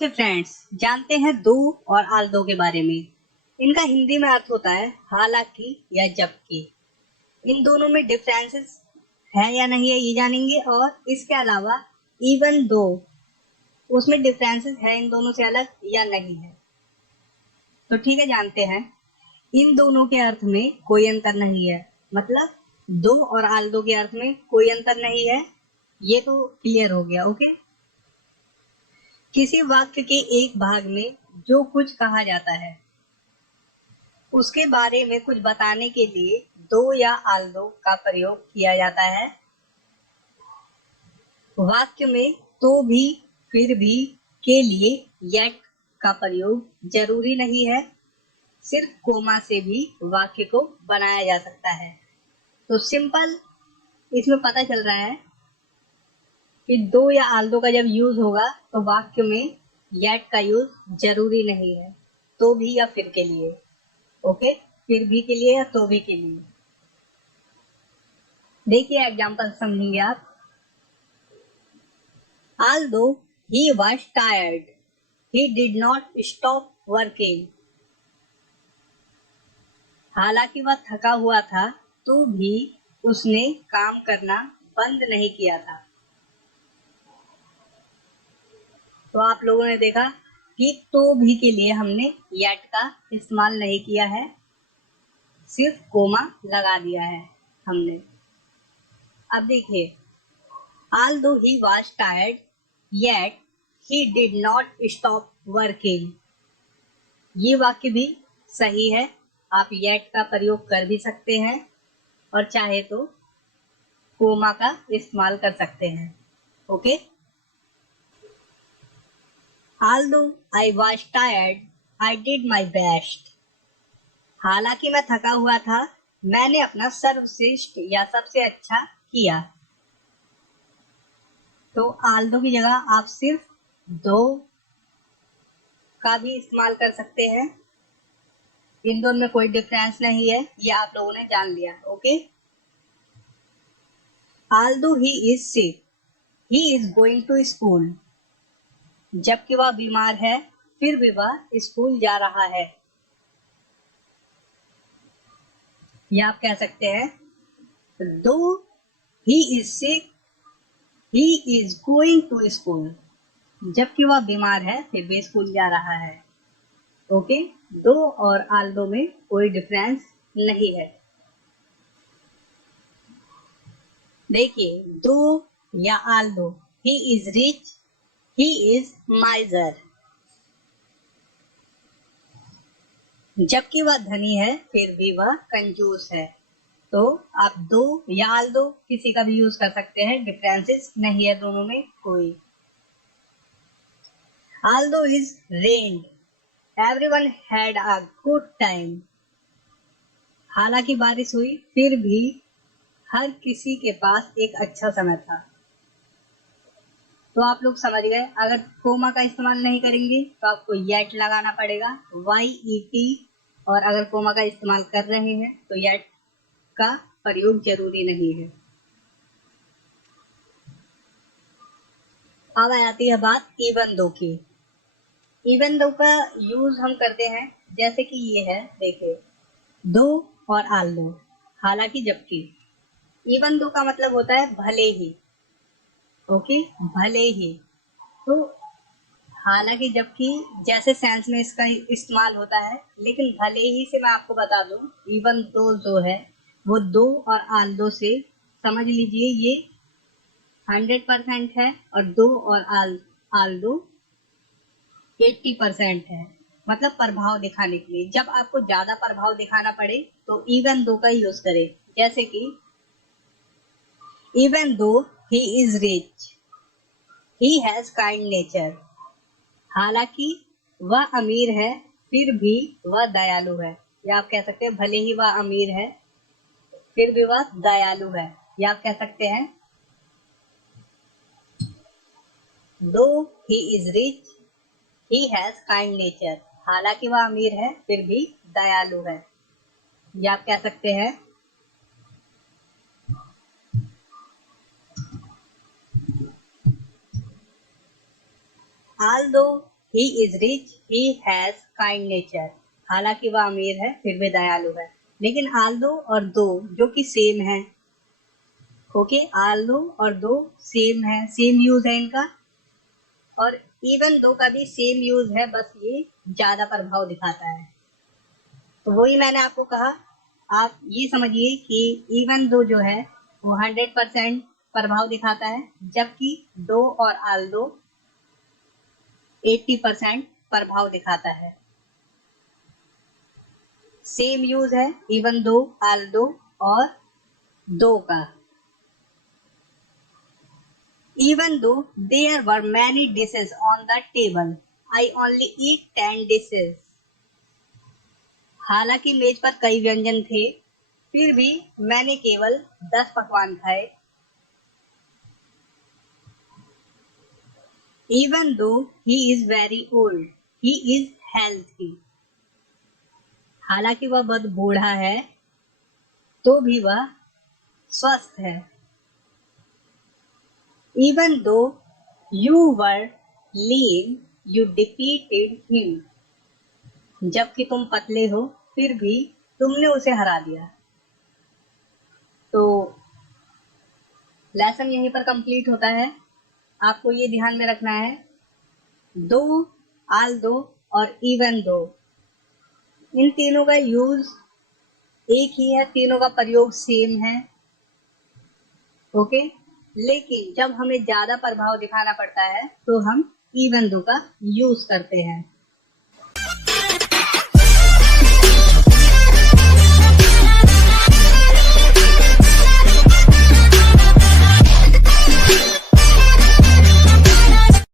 तो फ्रेंड्स, जानते हैं दो और आल दो के बारे में। इनका हिंदी में अर्थ होता है हालांकि या जबकि। इन दोनों में डिफरेंसेस है या नहीं है ये जानेंगे, और इसके अलावा इवन दो, उसमें डिफरेंसेस है इन दोनों से अलग या नहीं है। तो ठीक है, जानते हैं। इन दोनों के अर्थ में कोई अंतर नहीं है, मतलब दो और आल दो के अर्थ में कोई अंतर नहीं है। ये तो क्लियर हो गया। ओके। किसी वाक्य के एक भाग में जो कुछ कहा जाता है उसके बारे में कुछ बताने के लिए दो या आल दो का प्रयोग किया जाता है। वाक्य में तो भी, फिर भी, के लिए येट का प्रयोग जरूरी नहीं है। सिर्फ कोमा से भी वाक्य को बनाया जा सकता है। तो सिंपल इसमें पता चल रहा है कि दो या आल दो का जब यूज होगा तो वाक्य में येट का यूज जरूरी नहीं है, तो भी या फिर के लिए। ओके, फिर भी के लिए या तो भी के लिए। देखिए एग्जांपल समझेंगे आप। Although he was tired, he did not stop working. हालांकि वह थका हुआ था तो भी उसने काम करना बंद नहीं किया था। तो आप लोगों ने देखा कि तो भी के लिए हमने yet का इस्तेमाल नहीं किया है, सिर्फ कोमा लगा दिया है हमने। अब देखिए, although he was tired, yet he did not stop working. ये वाक्य भी सही है। आप yet का प्रयोग कर भी सकते हैं और चाहे तो कोमा का इस्तेमाल कर सकते हैं। Okay. Although I was tired, I did my best. हालांकि मैं थका हुआ था, मैंने अपना सर्वश्रेष्ठ या सबसे अच्छा किया। तो आल्दो की जगह आप सिर्फ दो का भी इस्तेमाल कर सकते हैं। इन दोनों में कोई डिफरेंस नहीं है, ये आप लोगों ने जान लिया। Okay. Although he is sick, he is going to school. जबकि वह बीमार है फिर भी वह स्कूल जा रहा है। या आप कह सकते हैं, though he is sick, he is going to school. जबकि वह बीमार है फिर भी स्कूल जा रहा है। ओके। दो और आल दो में कोई डिफरेंस नहीं है। देखिए, दो या आल दो, he is rich, he is माइजर। जबकि वह धनी है फिर भी वह कंजूस है। तो आप दो या आल दो किसी का भी यूज कर सकते हैं, डिफरेंसेस नहीं है दोनों में कोई। Although it rained, everyone had a good time. हालांकि बारिश हुई फिर भी हर किसी के पास एक अच्छा समय था। तो आप लोग समझ गए, अगर कोमा का इस्तेमाल नहीं करेंगे तो आपको येट लगाना पड़ेगा, YET। और अगर कोमा का इस्तेमाल कर रहे हैं तो येट का प्रयोग जरूरी नहीं है। अब आती है बात इवन दो की। इवन दो का यूज हम करते हैं जैसे कि ये है, देखिए, दो और आल दो, हालांकि जबकि। इवन दो का मतलब होता है भले ही। ओके, भले ही। तो हालांकि जबकि जैसे सेंस में इसका इस्तेमाल होता है, लेकिन भले ही से मैं आपको बता दूं, इवन दो जो है वो दो और आल दो से समझ लीजिए ये 100% है, और दो और आल दो 80% है। मतलब प्रभाव दिखाने के लिए, जब आपको ज्यादा प्रभाव दिखाना पड़े तो इवन दो का यूज करें। जैसे कि even though he is rich, he has kind nature. हालांकि वह अमीर है फिर भी वह दयालु है। या आप कह सकते हैं, भले ही वह अमीर है फिर भी वह दयालु है। या आप कह सकते हैं, though he is rich, he has kind nature. हालांकि वह अमीर है फिर भी दयालु है। या आप कह सकते हैं, although he is rich, he has kind nature, हालांकि वह अमीर है फिर भी दयालु है। लेकिन आल्दो और दो जो कि सेम है, ओके, आल्दो और दो सेम है, सेम यूज है इनका, और इवन दो का भी सेम यूज है, बस ये ज्यादा प्रभाव दिखाता है। तो वही मैंने आपको कहा, आप ये समझिए कि इवन दो जो है वो 100% प्रभाव दिखाता है, जबकि दो और आल्दो 80% प्रभाव दिखाता है। सेम यूज है इवन दो, आल्दो और दो का। Even though there were many dishes on the table, I only eat 10 dishes. हालांकि मेज पर कई व्यंजन थे, फिर भी मैंने केवल 10 पकवान खाए। Even though he is very old, he is healthy. हालांकि वह बहुत बूढ़ा है, तो भी वह स्वस्थ है। Even though you were lean, you defeated him. जबकि तुम पतले हो, फिर भी तुमने उसे हरा दिया। तो लेसन यहीं पर कंप्लीट होता है। आपको ये ध्यान में रखना है, दो, आल दो और इवन दो, इन तीनों का यूज एक ही है, तीनों का प्रयोग सेम है, ओके। लेकिन जब हमें ज्यादा प्रभाव दिखाना पड़ता है तो हम इवन दो का यूज करते हैं।